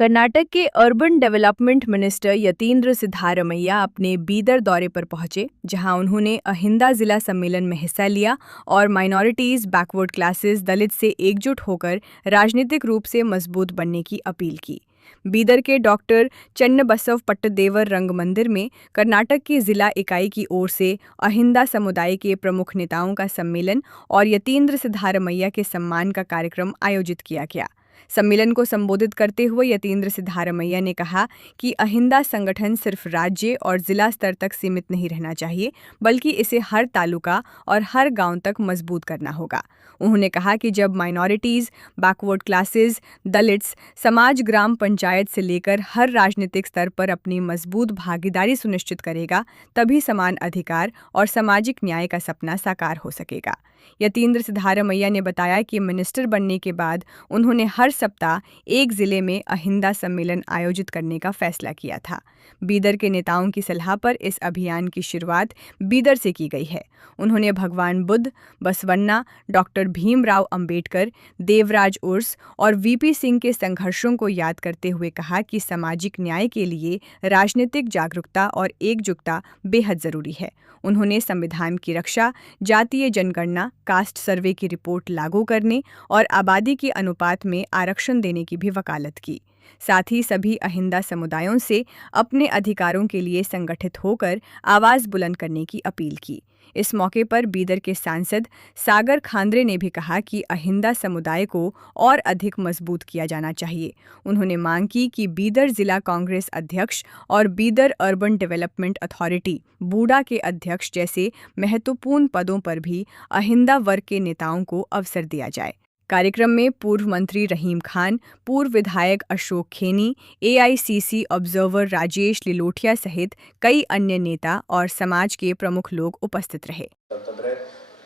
कर्नाटक के urban development minister Yatindra Siddaramaiah अपने बीदर दौरे पर पहुंचे, जहां उन्होंने अहिंदा जिला सम्मेलन में हिस्सा लिया और माइनॉरिटीज, बैकवर्ड क्लासेस, दलित से एकजुट होकर राजनीतिक रूप से मजबूत बनने की अपील की। बीदर के डॉक्टर चन्नबसव पट्टदेवर रंग मंदिर में कर्नाटक की जिला इकाई की ओर से अहिंदा समुदाय के प्रमुख नेताओं का सम्मेलन और यतीन्द्र सिद्धारमैया के सम्मान का कार्यक्रम आयोजित किया गया। सम्मेलन को संबोधित करते हुए यतीन्द्र सिद्धारमैया ने कहा कि अहिंदा संगठन सिर्फ राज्य और जिला स्तर तक सीमित नहीं रहना चाहिए, बल्कि इसे हर तालुका और हर गांव तक मजबूत करना होगा। उन्होंने कहा कि जब माइनॉरिटीज, बैकवर्ड क्लासेस, दलित्स समाज ग्राम पंचायत से लेकर हर राजनीतिक स्तर पर अपनी मजबूत भागीदारी सुनिश्चित करेगा, तभी समान अधिकार और सामाजिक न्याय का सपना साकार हो सकेगा। यतीन्द्र सिद्धारमैया ने बताया कि मिनिस्टर बनने के बाद उन्होंने हर सप्ताह एक जिले में अहिंदा सम्मेलन आयोजित करने का फैसला किया था। बीदर के नेताओं की सलाह पर इस अभियान की शुरुआत बीदर से की गई है। उन्होंने भगवान बुद्ध, बसवन्ना, डॉक्टर भीमराव अंबेडकर, देवराज उर्स और वीपी सिंह के संघर्षों को याद करते हुए कहा कि सामाजिक न्याय के लिए राजनीतिक जागरूकता और एकजुटता बेहद जरूरी है। उन्होंने संविधान की रक्षा, जातीय जनगणना, कास्ट सर्वे की रिपोर्ट लागू करने और आबादी के अनुपात में आरक्षण देने की भी वकालत की। साथ ही सभी अहिंदा समुदायों से अपने अधिकारों के लिए संगठित होकर आवाज बुलंद करने की अपील की। इस मौके पर बीदर के सांसद सागर खांद्रे ने भी कहा कि अहिंदा समुदाय को और अधिक मजबूत किया जाना चाहिए। उन्होंने मांग की कि बीदर जिला कांग्रेस अध्यक्ष और बीदर अर्बन डेवलपमेंट अथॉरिटी बूडा के अध्यक्ष जैसे महत्वपूर्ण पदों पर भी अहिंदा वर्ग के नेताओं को अवसर दिया जाए। कार्यक्रम में पूर्व मंत्री रहीम खान, पूर्व विधायक अशोक खेनी, एआईसीसी ऑब्जर्वर राजेश लिलोटिया सहित कई अन्य नेता और समाज के प्रमुख लोग उपस्थित रहे।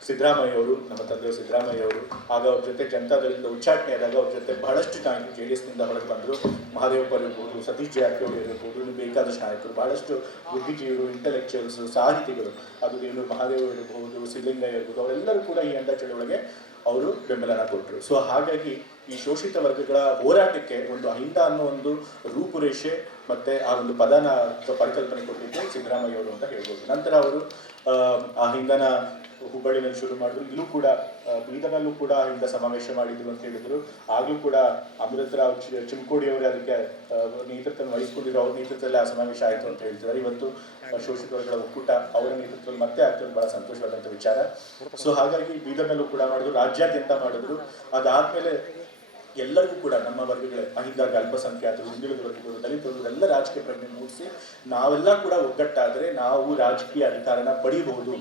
ಸಿದ್ದರಾಮಯ್ಯವರು, ನಮ್ಮ ತಂದೆಯವರು ಸಿದ್ದರಾಮಯ್ಯವರು, ಆಗ ಅವ್ರ ಜೊತೆ ಜನತಾದಳದಿಂದ ಉಚ್ಚಾಟನೆ ಆದಾಗ ಅವ್ರ ಜೊತೆ ಬಹಳಷ್ಟು ನಾಯಕರು JDSನಿಂದ ಹೊರಗೆ ಬಂದರು. ಮಹಾದೇವಪ್ಪ ಇರ್ಬೋದು, ಸತೀಶ್ ಜಾರಕಿಹೊಳಿ ಇರ್ಬೋದು, ಇನ್ನು ಬೇಕಾದಷ್ಟು ನಾಯಕರು, ಬಹಳಷ್ಟು ಬುದ್ಧಿಜೀವಿಗಳು, ಇಂಟೆಲೆಕ್ಚುಯಲ್ಸ್, ಸಾಹಿತಿಗಳು, ಅದು ಇನ್ನು ಮಹಾದೇವ ಇರ್ಬೋದು, ಸಿದ್ದಲಿಂಗಯ್ಯ ಇರ್ಬೋದು, ಅವರೆಲ್ಲರೂ ಕೂಡ ಈ ಅಂಧ ಚಳವಳಿಗೆ ಅವರು ಬೆಂಬಲನ ಕೊಟ್ಟರು. ಸೊ ಹಾಗಾಗಿ ಈ ಶೋಷಿತ ವರ್ಗಗಳ ಹೋರಾಟಕ್ಕೆ ಒಂದು ಅಹಿಂದ ಅನ್ನೋ ಒಂದು ರೂಪುರೇಷೆ ಮತ್ತೆ ಆ ಒಂದು ಪದನ ಪರಿಕಲ್ಪನೆ ಕೊಟ್ಟಿದ್ದು ಸಿದ್ದರಾಮಯ್ಯ ಅವರು ಅಂತ ಹೇಳ್ಬೋದು. ನಂತರ ಅವರು ಅಹಿಂದನ ಹುಬ್ಬಳ್ಳಿನಲ್ಲಿ ಶುರು ಮಾಡಿದ್ರು. ಇಲ್ಲೂ ಕೂಡ ಬೀದರ್ನಲ್ಲೂ ಕೂಡ ಅಹಿಂದ ಸಮಾವೇಶ ಮಾಡಿದ್ರು ಅಂತ ಹೇಳಿದ್ರು. ಆಗಲೂ ಕೂಡ ಅಮೃತರಾವ್ ಚಿಮ್ಕೋಡಿ ಅವರೇ ಅದಕ್ಕೆ ನೇತೃತ್ವ ವಹಿಸ್ಕೊಂಡಿದ್ರು. ಅವ್ರ ನೇತೃತ್ವದಲ್ಲಿ ಆ ಸಮಾವೇಶ ಆಯಿತು ಅಂತ ಹೇಳ್ತಿದ್ದಾರೆ. ಇವತ್ತು ಶೋಷಿತ ವರ್ಗಗಳ ಒಕ್ಕೂಟ ಅವರ ನೇತೃತ್ವದಲ್ಲಿ ಮತ್ತೆ ಆಗ್ತದೆ, ಬಹಳ ಸಂತೋಷವಾದಂಥ ವಿಚಾರ. ಸೊ ಹಾಗಾಗಿ ಬೀದರ್ನಲ್ಲೂ ಕೂಡ ಮಾಡಿದ್ರು, ರಾಜ್ಯಾದ್ಯಂತ ಮಾಡಿದ್ರು. ಅದಾದ್ಮೇಲೆ ಎಲ್ಲರಿಗೂ ಕೂಡ ನಮ್ಮ ವರ್ಗಗಳೇ ಅಹಿಂದ ಅಲ್ಪಸಂಖ್ಯಾತರು, ಹಿಂದುಳಿದ ವರ್ಗಗಳು, ದಲಿತರು ಎಲ್ಲ ರಾಜಕೀಯ ಪ್ರಜ್ಞೆ ಮೂಡಿಸಿ ನಾವೆಲ್ಲ ಕೂಡ ಒಗ್ಗಟ್ಟಾದರೆ ನಾವು ರಾಜಕೀಯ ಅಧಿಕಾರನ ಪಡೆಯಬಹುದು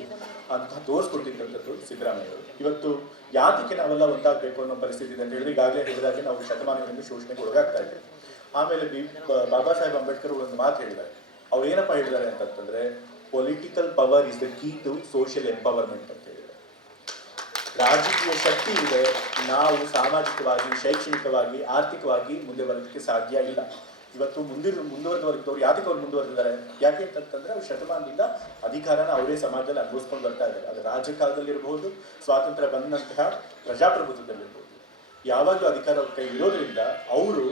ಅಂತ ತೋರಿಸ್ಕೊಟ್ಟಿದ್ದಂಥದ್ದು ಸಿದ್ದರಾಮಯ್ಯ ಅವರು. ಇವತ್ತು ಯಾತಕ್ಕೆ ನಾವೆಲ್ಲ ಒಂದಾಗಬೇಕು ಅನ್ನೋ ಪರಿಸ್ಥಿತಿ ಇದೆ ಅಂತ ಹೇಳಿದ್ರೆ, ಈಗಾಗಲೇ ಹೇಳಿದಾಗೆ ನಾವು ಶತಮಾನಗಳಿಂದ ಶೋಷಣೆಗೆ ಒಳಗಾಗ್ತಾ ಇದ್ದೇವೆ. ಆಮೇಲೆ ಬಾಬಾ ಸಾಹೇಬ್ ಅಂಬೇಡ್ಕರ್ ಒಂದು ಮಾತು ಹೇಳಿದ್ದಾರೆ. ಅವ್ರು ಏನಪ್ಪ ಹೇಳಿದ್ದಾರೆ ಅಂತಂತಂದ್ರೆ, political power is the key to social empowerment ಅಂತ ಹೇಳಿದ್ದಾರೆ. ರಾಜಕೀಯ ಶಕ್ತಿ ಇದೆ, ನಾವು ಸಾಮಾಜಿಕವಾಗಿ, ಶೈಕ್ಷಣಿಕವಾಗಿ, ಆರ್ಥಿಕವಾಗಿ ಮುಂದೆ ಬರೋದಕ್ಕೆ ಸಾಧ್ಯ ಇಲ್ಲ. ಇವತ್ತು ಮುಂದುವರೆದ ವರ್ಗದವ್ರು ಯಾತಕ್ಕೆ ಅವ್ರು ಮುಂದುವರೆದಿದ್ದಾರೆ? ಯಾಕೆ ಅಂತಂತಂದ್ರೆ ಅವ್ರು ಶತಮಾನದಿಂದ ಅಧಿಕಾರನ ಅವರೇ ಸಮಾಜದಲ್ಲಿ ಅನುಭವಿಸ್ಕೊಂಡು ಬರ್ತಾ ಇದ್ದಾರೆ. ಅದು ರಾಜಕಾಲದಲ್ಲಿರಬಹುದು, ಸ್ವಾತಂತ್ರ್ಯ ಬಂದಂತಹ ಪ್ರಜಾಪ್ರಭುತ್ವದಲ್ಲಿರ್ಬೋದು, ಯಾವಾಗಲೂ ಅಧಿಕಾರ ಅವ್ರ ಕೈ ಇರೋದ್ರಿಂದ ಅವರು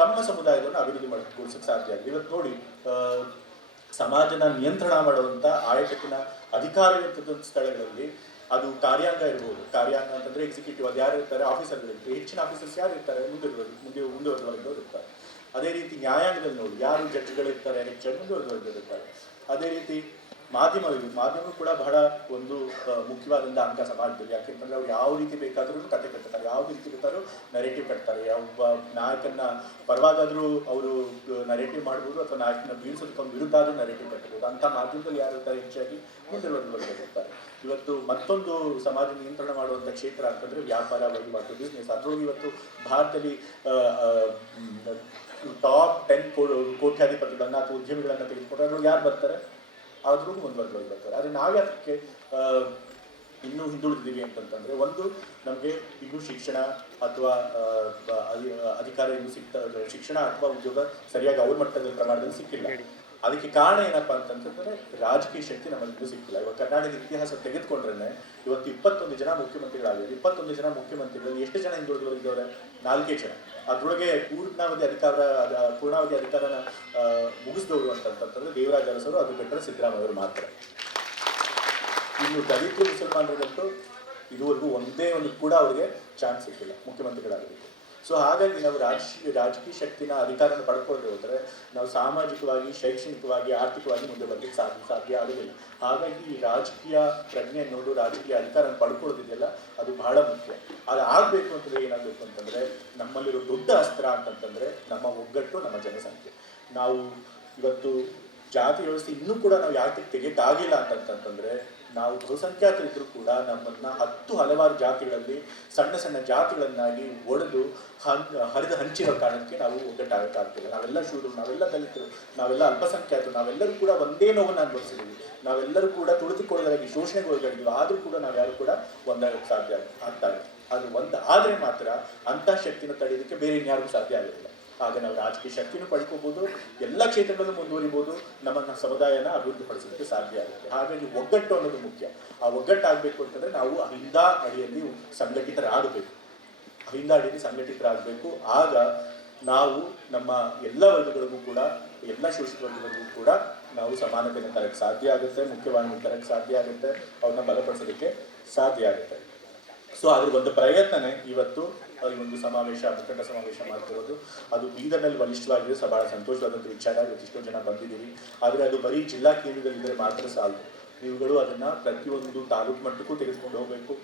ತಮ್ಮ ಸಮುದಾಯವನ್ನು ಅಭಿವೃದ್ಧಿ ಮಾಡಿಕೊಡ್ಸಕ್ಕೆ ಸಾಧ್ಯ ಆಗಿದೆ. ಇವತ್ತು ನೋಡಿ, ಸಮಾಜನ ನಿಯಂತ್ರಣ ಮಾಡುವಂಥ ಆಯಕಟ್ಟಿನ ಅಧಿಕಾರಯುತ ಸ್ಥಳಗಳಲ್ಲಿ ಅದು ಕಾರ್ಯಾಂಗ ಇರ್ಬೋದು. ಕಾರ್ಯಾಂಗ ಅಂತಂದ್ರೆ ಎಕ್ಸಿಕ್ಯೂಟಿವ್, ಅದು ಯಾರು ಇರ್ತಾರೆ? ಆಫೀಸರ್ಗಳಿರ್ತಾರೆ. ಹೆಚ್ಚಿನ ಆಫೀಸರ್ಸ್ ಯಾರು ಇರ್ತಾರೆ? ಮುಂದುವರೆದವರೆಗೂ ಇರ್ತಾರೆ. ಅದೇ ರೀತಿ ನ್ಯಾಯಾಂಗದಲ್ಲಿ ನೋಡಿ, ಯಾರು ಜಡ್ಜ್ಗಳಿರ್ತಾರೆ? ಹೆಚ್ಚಾಗಿ ಮುಂದುವರೆದವರೆಗೂ ಇರ್ತಾರೆ. ಅದೇ ರೀತಿ ಮಾಧ್ಯಮ ಕೂಡ ಬಹಳ ಒಂದು ಮುಖ್ಯವಾದಂಥ ಅಂಗ ಸಮಾಜದಲ್ಲಿ. ಯಾಕೆಂತಂದ್ರೆ ಅವ್ರು ಯಾವ ರೀತಿ ಬೇಕಾದ್ರೂ ಕತೆ ಕಟ್ತಾರೆ, ಯಾವ ರೀತಿ ಬೇಕಾದ್ರೂ ನರೇಟಿವ್ ಕಟ್ತಾರೆ. ಒಬ್ಬ ನಾಯಕನ ಪರವಾಗಾದ್ರೂ ಅವರು ನರೇಟಿವ್ ಮಾಡ್ಬೋದು, ಅಥವಾ ನಾಯಕನ ಬೀಳ್ಸೋದಕ್ಕೆ ಅವ್ರ ವಿರುದ್ಧ ಆದ್ರೂ ನರೇಟಿವ್ ಕಟ್ಟಬಹುದು. ಅಂತ ಮಾಧ್ಯಮದಲ್ಲಿ ಯಾರು ಇರ್ತಾರೆ? ಹೆಚ್ಚಾಗಿ ಮುಂದುವರೆದಿರ್ತಾರೆ. ಇವತ್ತು ಮತ್ತೊಂದು ಸಮಾಜ ನಿಯಂತ್ರಣ ಮಾಡುವಂಥ ಕ್ಷೇತ್ರ ಅಂತಂದ್ರೆ ವ್ಯಾಪಾರ, ವಹಿವಾಟು, ಬಿಸ್ನೆಸ್. ಅದರೊಳಗೆ ಇವತ್ತು ಭಾರತದಲ್ಲಿ ಟಾಪ್ 10 ಕೋಟ್ಯಾಧಿಪತಿಗಳನ್ನ ಅಥವಾ ಉದ್ಯಮಿಗಳನ್ನ ತೆಗೆದುಕೊಂಡ್ರೆ ಅದ್ರೊಳಗೆ ಯಾರು ಬರ್ತಾರೆ? ಆದ್ರೂ ಮುಂದುವರೆದು ಬರ್ತಾರೆ. ಆದರೆ ನಾವ್ಯಾಕೆ ಇನ್ನೂ ಹಿಂದುಳಿದಿದ್ದೀವಿ ಅಂತಂತಂದ್ರೆ, ಒಂದು, ನಮಗೆ ಇನ್ನೂ ಶಿಕ್ಷಣ ಅಥವಾ ಅಧಿಕಾರ ಇನ್ನೂ ಶಿಕ್ಷಣ ಅಥವಾ ಉದ್ಯೋಗ ಸರಿಯಾಗಿ ಅವ್ರ ಮಟ್ಟದ ಪ್ರಮಾಣದಲ್ಲಿ ಸಿಕ್ಕಿಲ್ಲ. ಅದಕ್ಕೆ ಕಾರಣ ಏನಪ್ಪಾ ಅಂತಂತಂದ್ರೆ ರಾಜಕೀಯ ಶಕ್ತಿ ನಮ್ಮಲ್ಲಿ ಸಿಕ್ಕಿಲ್ಲ. ಇವಾಗ ಕರ್ನಾಟಕದ ಇತಿಹಾಸ ತೆಗೆದುಕೊಂಡ್ರೆ ಇವತ್ತು 21 ಜನ ಮುಖ್ಯಮಂತ್ರಿಗಳಾಗಿದ್ದಾರೆ. 21 ಜನ ಮುಖ್ಯಮಂತ್ರಿಗಳಲ್ಲಿ ಎಷ್ಟು ಜನ ಹಿಂದುಳಿದವರಿದ್ದವ್ರೆ? 4 ಜನ. ಅದ್ರೊಳಗೆ ಪೂರ್ಣಾವಧಿ ಅಧಿಕಾರನ ಮುಗಿಸಿದವರು ಅಂತಂತಂದ್ರೆ ದೇವರಾಜ ಅರಸರು, ಅದು ಬಿಟ್ಟರೆ ಸಿದ್ದರಾಮಯ್ಯ ಅವರು ಮಾತ್ರ. ಇನ್ನು ದಲಿತರು ಮುಸಲ್ಮಾನರಿಗಂತೂ ಇದುವರೆಗೂ ಒಂದೇ ಒಂದು ಕೂಡ ಅವರಿಗೆ ಚಾನ್ಸ್ ಸಿಕ್ಕಿಲ್ಲ ಮುಖ್ಯಮಂತ್ರಿಗಳಾಗಲಿಕ್ಕೆ. ಸೊ ಹಾಗಾಗಿ ನಾವು ರಾಜಕೀಯ ಶಕ್ತಿನ ಅಧಿಕಾರನ ಪಡ್ಕೊಳ್ಳದೆ ಹೋದರೆ ನಾವು ಸಾಮಾಜಿಕವಾಗಿ, ಶೈಕ್ಷಣಿಕವಾಗಿ, ಆರ್ಥಿಕವಾಗಿ ಮುಂದೆ ಬರಲಿಕ್ಕೆ ಸಾಧ್ಯ ಆಗೋದಿಲ್ಲ. ಹಾಗಾಗಿ ಈ ರಾಜಕೀಯ ಪ್ರಜ್ಞೆ ಅನ್ನೋದು, ರಾಜಕೀಯ ಅಧಿಕಾರನ ಪಡ್ಕೊಳ್ಳೋದಿದೆಯಲ್ಲ, ಅದು ಬಹಳ ಮುಖ್ಯ. ಅದು ಆಗಬೇಕು ಅಂತಂದರೆ ಏನಾಗಬೇಕು ಅಂತಂದರೆ ನಮ್ಮಲ್ಲಿರೋ ದೊಡ್ಡ ಅಸ್ತ್ರ ಅಂತಂತಂದರೆ ನಮ್ಮ ಒಗ್ಗಟ್ಟು, ನಮ್ಮ ಜನಸಂಖ್ಯೆ. ನಾವು ಇವತ್ತು ಜಾತಿ ವ್ಯವಸ್ಥೆ ಇನ್ನೂ ಕೂಡ ನಾವು ಯಾಕೆ ತೆಗೆಯೋಕ್ಕಾಗಿಲ್ಲ ಅಂತಂತಂದರೆ ನಾವು ಬಹುಸಂಖ್ಯಾತರಿದ್ದರೂ ಕೂಡ ನಮ್ಮನ್ನ ಹಲವಾರು ಜಾತಿಗಳಲ್ಲಿ ಸಣ್ಣ ಸಣ್ಣ ಜಾತಿಗಳನ್ನಾಗಿ ಒಡೆದು ಹರಿದು ಹಂಚಿರೋ ಕಾರಣಕ್ಕೆ ನಾವು ಒಗ್ಗಟ್ಟಾಗಕ್ಕಾಗ್ತಿಲ್ಲ. ನಾವೆಲ್ಲ ಶೂದ್ರರು, ನಾವೆಲ್ಲ ದಲಿತರು, ನಾವೆಲ್ಲ ಅಲ್ಪಸಂಖ್ಯಾತರು, ನಾವೆಲ್ಲರೂ ಕೂಡ ಒಂದೇ ನೋವನ್ನು ಅನುಭವಿಸಿದ್ದೀವಿ. ನಾವೆಲ್ಲರೂ ಕೂಡ ತುಳಿದುಕೊಳ್ಳೋದಾಗಿ ಶೋಷಣೆಗೆ ಒಳಗಾಗಿದ್ವಿ. ಆದರೂ ಕೂಡ ನಾವ್ಯಾರು ಕೂಡ ಒಂದಾಗಕ್ಕೆ ಸಾಧ್ಯ ಆಗ್ತಾ ಇದೆ. ಅದು ಆದರೆ ಮಾತ್ರ ಅಂಥ ಶಕ್ತಿನ ತಡೆಯೋದಕ್ಕೆ ಬೇರೆ ಇನ್ಯಾರಿಗೂ ಸಾಧ್ಯ ಆಗೋದಿಲ್ಲ. ಆಗ ನಾವು ರಾಜಕೀಯ ಶಕ್ತಿನೂ ಪಡ್ಕೋಬಹುದು, ಎಲ್ಲ ಕ್ಷೇತ್ರಗಳಲ್ಲೂ ಮುಂದುವರಿಬೋದು, ನಮ್ಮ ಸಮುದಾಯನ ಅಭಿವೃದ್ಧಿಪಡಿಸೋದಕ್ಕೆ ಸಾಧ್ಯ ಆಗುತ್ತೆ. ಹಾಗಾಗಿ ಒಗ್ಗಟ್ಟು ಅನ್ನೋದು ಮುಖ್ಯ. ಆ ಒಗ್ಗಟ್ಟಾಗಬೇಕು ಅಂತಂದರೆ ನಾವು ಅಹಿಂದ ಅಡಿಯಲ್ಲಿ ಸಂಘಟಿತರಾಗಬೇಕು. ಆಗ ನಾವು ನಮ್ಮ ಎಲ್ಲ ವರ್ಗಗಳಿಗೂ ಕೂಡ, ಎಲ್ಲ ಶೋಷಿತ ವರ್ಗಗಳಿಗೂ ಕೂಡ ನಾವು ಸಮಾನತೆಯನ್ನು ತರಕ್ಕೆ ಸಾಧ್ಯ ಆಗುತ್ತೆ, ಮುಖ್ಯವಾಹಿನಿ ತರಕ್ಕೆ ಸಾಧ್ಯ ಆಗುತ್ತೆ, ಅವ್ರನ್ನ ಬಲಪಡಿಸೋದಕ್ಕೆ ಸಾಧ್ಯ ಆಗುತ್ತೆ. ಸೊ ಅದ್ರ ಒಂದು ಪ್ರಯತ್ನನೇ ಇವತ್ತು ಈ ಒಂದು ಮುಖಂಡ ಸಮಾವೇಶ ಮಾಡ್ತಿರೋದು. ಅದು ಬೀದರ್ನಲ್ಲಿ ಬಲಿಷ್ಠವಾಗಿದೆ, ಬಹಳ ಸಂತೋಷವಾದಂಥ ವಿಚಾರ. ಇವತ್ತಿಷ್ಟೋ ಜನ ಬಂದಿದ್ದೀವಿ. ಆದರೆ ಅದು ಬರೀ ಜಿಲ್ಲಾ ಕೇಂದ್ರದಲ್ಲಿದ್ದರೆ ಮಾತ್ರ ಸಾಲದು. ನೀವುಗಳು ಅದನ್ನು ಪ್ರತಿಯೊಂದು ತಾಲೂಕು ಮಟ್ಟಕ್ಕೂ ತೆಗೆದುಕೊಂಡು ಹೋಗಬೇಕು,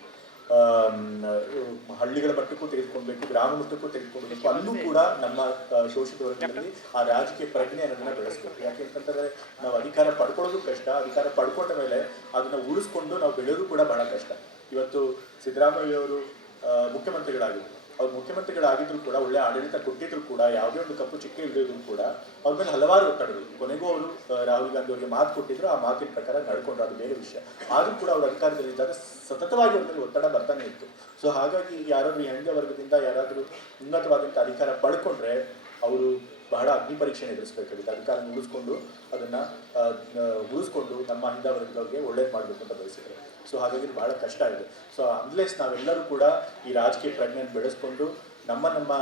ಹಳ್ಳಿಗಳ ಮಟ್ಟಕ್ಕೂ ತೆಗೆದುಕೊಳ್ಬೇಕು, ಗ್ರಾಮ ಮಟ್ಟಕ್ಕೂ ತೆಗೆದುಕೊಳ್ಬೇಕು. ಅಲ್ಲೂ ಕೂಡ ನಮ್ಮ ಶೋಷಿತ ವರ್ಗದಲ್ಲಿ ಆ ರಾಜಕೀಯ ಪ್ರಜ್ಞೆ ಅನ್ನೋದನ್ನ ಬೆಳೆಸ್ಬೇಕು. ಯಾಕೆಂತಂದರೆ ನಾವು ಅಧಿಕಾರ ಪಡ್ಕೊಳ್ಳೋದು ಕಷ್ಟ, ಅಧಿಕಾರ ಪಡ್ಕೊಂಡ ಮೇಲೆ ಅದನ್ನು ಉಳಿಸ್ಕೊಂಡು ನಾವು ಬೆಳೆಯೋದು ಕೂಡ ಬಹಳ ಕಷ್ಟ. ಇವತ್ತು ಸಿದ್ದರಾಮಯ್ಯ ಅವರು ಮುಖ್ಯಮಂತ್ರಿಗಳಾಗಿದ್ರು ಕೂಡ, ಒಳ್ಳೆ ಆಡಳಿತ ಕೊಟ್ಟಿದ್ರು ಕೂಡ, ಯಾವುದೇ ಒಂದು ಕಪ್ಪು ಚಿಕ್ಕೆ ಇಳಿದ್ರು ಕೂಡ ಅವ್ರ ಮೇಲೆ ಹಲವಾರು ಒತ್ತಡಗಳು. ಕೊನೆಗೂ ಅವರು ರಾಹುಲ್ ಗಾಂಧಿ ಅವರಿಗೆ ಮಾತು ಕೊಟ್ಟಿದ್ರು, ಆ ಮಾತಿನ ಪ್ರಕಾರ ನಡ್ಕೊಂಡ್ರು, ಅದು ಬೇರೆ ವಿಷಯ. ಆದರೂ ಕೂಡ ಅವರು ಅಧಿಕಾರದಲ್ಲಿದ್ದಾಗ ಸತತವಾಗಿ ಅವ್ರ ಮೇಲೆ ಒತ್ತಡ ಬರ್ತಾನೆ ಇತ್ತು. ಸೊ ಹಾಗಾಗಿ ಯಾರಾದರೂ ಹಿಂದೆ ವರ್ಗದಿಂದ ಯಾರಾದರೂ ಉನ್ನತವಾದಂಥ ಅಧಿಕಾರ ಪಡ್ಕೊಂಡ್ರೆ ಅವರು ಬಹಳ ಅಗ್ನಿ ಪರೀಕ್ಷೆಯನ್ನು ಎದುರಿಸಬೇಕಾಗುತ್ತೆ. ಅಧಿಕಾರ ಉಳಿಸ್ಕೊಂಡು ನಮ್ಮ ಹಿಂದೆ ವರ್ಗದವ್ರಿಗೆ ಒಳ್ಳೇದು ಮಾಡಬೇಕು ಅಂತ ಬಯಸಿದ್ದಾರೆ. ಸೊ ಹಾಗಾಗಿ ಬಹಳ ಕಷ್ಟ ಇದೆ. ಸೊ ಅನ್ಲೆಸ್ ನಾವೆಲ್ಲರೂ ಕೂಡ ಈ ರಾಜಕೀಯ ಪ್ರಜ್ಞೆಯನ್ನು ಬೆಳೆಸ್ಕೊಂಡು ನಮ್ಮ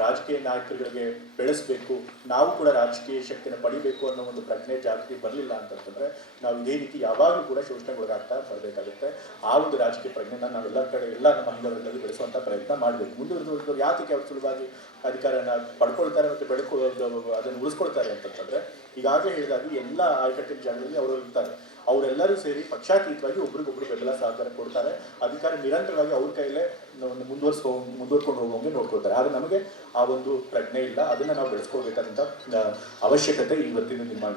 ರಾಜಕೀಯ ನಾಯಕರುಗಳಿಗೆ ಬೆಳೆಸಬೇಕು, ನಾವು ಕೂಡ ರಾಜಕೀಯ ಶಕ್ತಿಯನ್ನು ಪಡಿಬೇಕು ಅನ್ನೋ ಒಂದು ಪ್ರಜ್ಞೆ ಜಾಗೃತಿ ಬರಲಿಲ್ಲ ಅಂತಂತಂದರೆ ನಾವು ಇದೇ ರೀತಿ ಯಾವಾಗಲೂ ಕೂಡ ಶೋಷಣೆಗೊಳಗಾಗ್ತಾ ಬರಬೇಕಾಗುತ್ತೆ. ಆ ಒಂದು ರಾಜಕೀಯ ಪ್ರಜ್ಞೆನ ನಾವೆಲ್ಲ ಕಡೆ, ಎಲ್ಲ ನಮ್ಮ ಹಿಂದುಳಿದಲ್ಲಿ ಬೆಳೆಸುವಂಥ ಪ್ರಯತ್ನ ಮಾಡಬೇಕು. ಮುಂದುವರೆದವರು ಯಾತಕ್ಕೆ ಅವ್ರು ಸುಲಭವಾಗಿ ಅಧಿಕಾರನ ಪಡ್ಕೊಳ್ತಾರೆ ಮತ್ತು ಅದನ್ನು ಉಳಿಸ್ಕೊಳ್ತಾರೆ ಅಂತಂತಂದರೆ, ಈಗಾಗಲೇ ಹೇಳಿದಾಗ ಎಲ್ಲ ಆಯಕಟ್ಟಿನ ಜಾಗದಲ್ಲಿ ಅವರು ಇರ್ತಾರೆ. ಅವರೆಲ್ಲರೂ ಸೇರಿ ಪಕ್ಷಾತೀತವಾಗಿ ಒಬ್ರಿಗೊಬ್ರು ಬೆಂಬಲ ಸಹಕಾರ ಕೊಡ್ತಾರೆ. ಅಧಿಕಾರ ನಿರಂತರವಾಗಿ ಅವ್ರ ಕೈಲೇ ಮುಂದುವರ್ಕೊಂಡು ಹೋಗೋಂಗೆ ನೋಡ್ಕೊಳ್ತಾರೆ. ಆದರೆ ನಮಗೆ ಆ ಒಂದು ಪ್ರಜ್ಞೆ ಇಲ್ಲ. ಅದನ್ನು ನಾವು ಬೆಳೆಸ್ಕೊಳ್ಬೇಕಾದಂಥ ಅವಶ್ಯಕತೆ ಇವತ್ತಿನ ನಿಮ್ಮ